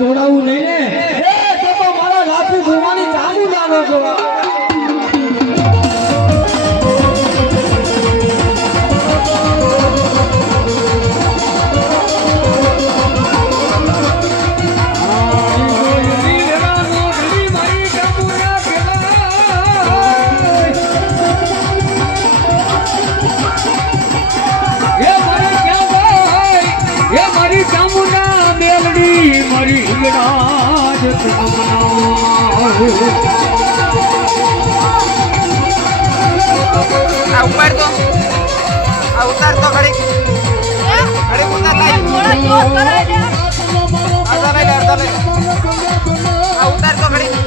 તોડાવું નહીં ને એ તો મારા લાફી ભૂવાની ચાલુ લાવો છો મારી હિંગળાજ ઉપર તો ઉતાર તો ઘડી ઉતાર લઈ ઉતાર તો ઘડી